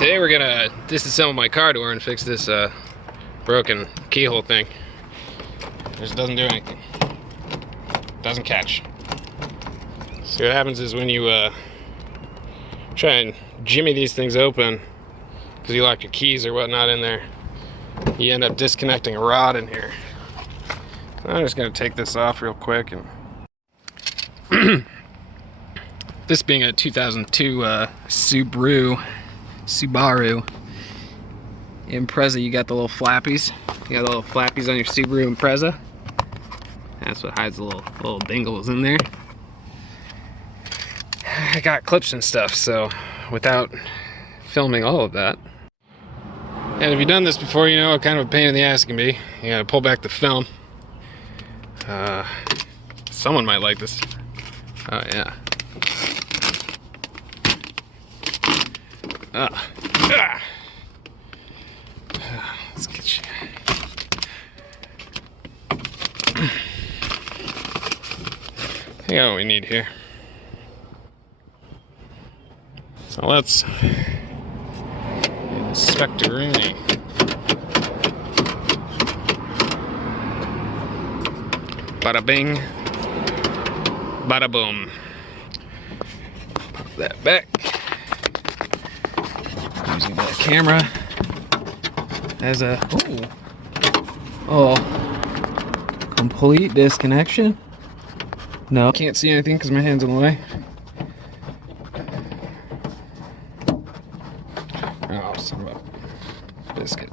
Today we're gonna disassemble my car door and fix this broken keyhole thing. Just doesn't do anything. Doesn't catch. See, what happens is when you try and jimmy these things open because you lock your keys or whatnot in there, you end up disconnecting a rod in here. I'm just gonna take this off real quick. And this being a 2002 Subaru Impreza, you got the little flappies. You got the little flappies on your Subaru Impreza. That's what hides the little dingles in there. I got clips and stuff, so without filming all of that. And if you've done this before, you know what kind of a pain in the ass it can be. You gotta pull back the film. Someone might like this. Oh yeah. Let's get you. I got what we need here. So let's inspect a rooney. Bada bing, bada boom. Pop that back. Using that camera as a complete disconnection. No, can't see anything because my hand's in the way. Oh, son of a biscuit.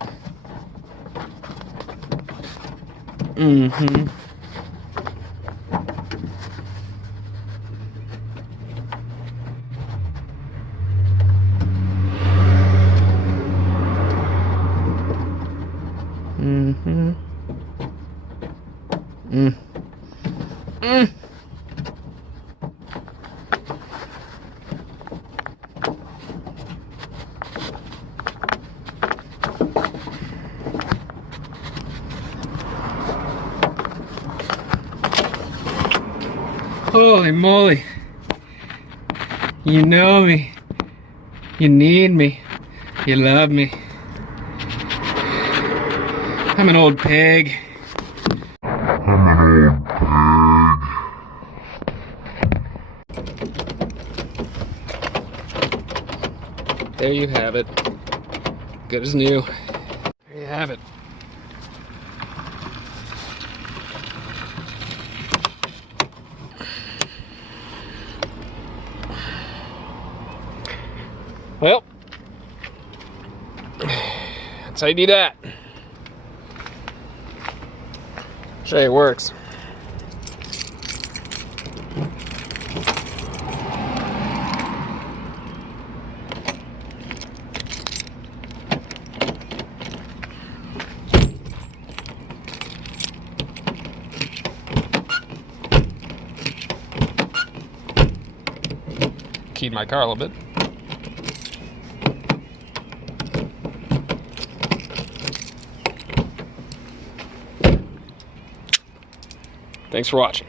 Holy moly. You know me. You need me. You love me. I'm an old pig. There you have it. Good as new. There you have it. Well, that's how you do that. Show you it works. Keyed my car a little bit. Thanks for watching.